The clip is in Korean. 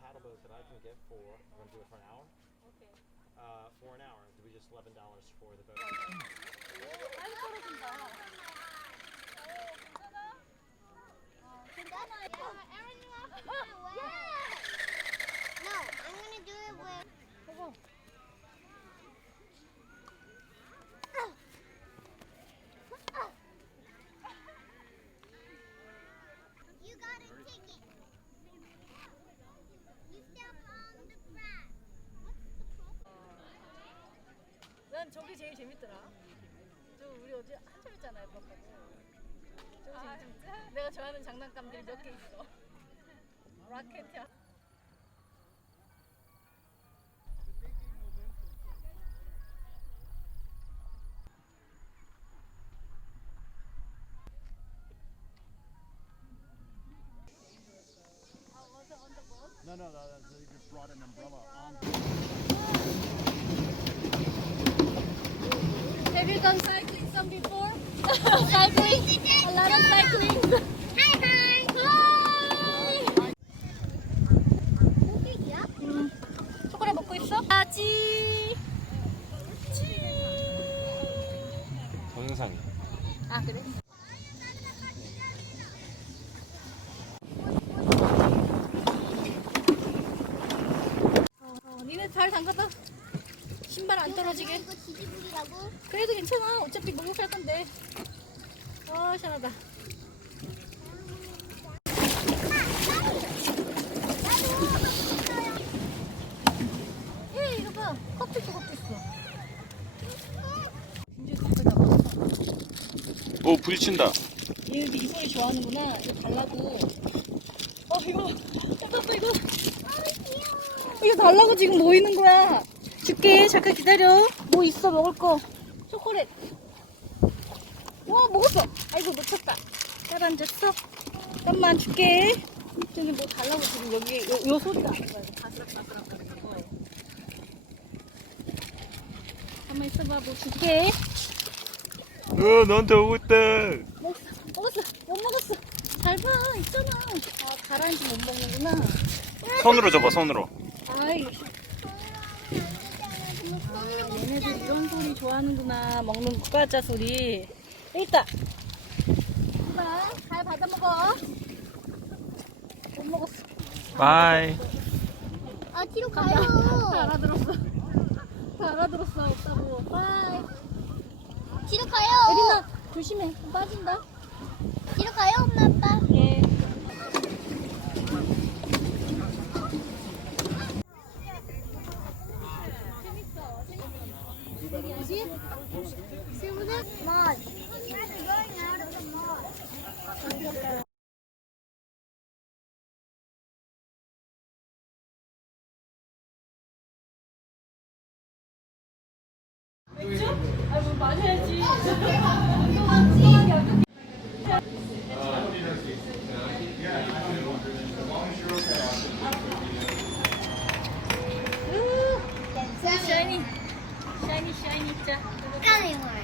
Paddle boat that I can get for, I'm going to do it for an hour. Okay. Uh, for an hour, Do we just $11 for the boat. 난 저게 제일 재밌더라. 저 우리 어제 한참 했잖아요, 그거까지. 저거 아, 재밌어. 내가 좋아하는 장난감들이 몇 개 있어. 라켓이야. No, no, no, they just brought an umbrella done cycling some before? cycling? A lot of cycling. Hi, hi. Hi. 고기야? 초콜릿 먹고 있어? 아지. 동영상이. 아 그래? 어, 어, 니네 잘 담가봐. 신발 안 떨어지게. 이거? 그래도 괜찮아. 어차피 목욕할 건데. 어, 시원하다. 예, 이거 봐. 커피 있어. 진짜 예쁘다. 오 부딪힌다. 얘네들 이 소리 좋아하는구나. 이거 달라고. 어, 이거. 잠깐만, 이거. 이거 달라고 지금 모이는 거야. 줄게. 잠깐 기다려. 뭐 있어, 먹을 거. 초콜릿. 와, 먹었어. 아이고, 놓쳤다. 잘 앉았어. 잠깐만 줄게. 저기 뭐 달라고 지금 여기, 요, 요 소리가 안 나요. 바스락바스락 거리는 거. 가만 있어봐, 뭐 줄게. 어 너한테 오고 있다. 먹었어, 먹었어, 못 먹었어. 잘 봐, 있잖아. 아, 가라앉지 못 먹는구나. 손으로 줘봐 손으로. 아이. 아, 얘네들 이런 소리 좋아하는구나. 먹는 국가자 소리. 여기 있다. 봐, 잘 받아 먹어. 못 먹었어. 바이. 아, 뒤로 다 가요. 알아들었어. 다 알아들었어. 없다고. 바이. 뒤로 가요. 에리나, 조심해. 빠진다. 뒤로 가요, 엄마, 아빠. 예. 어디? Silver mud. going out of the mud. 아, 뭐 마셔야지. 샤이니, 샤이니, 짜. 깐이물.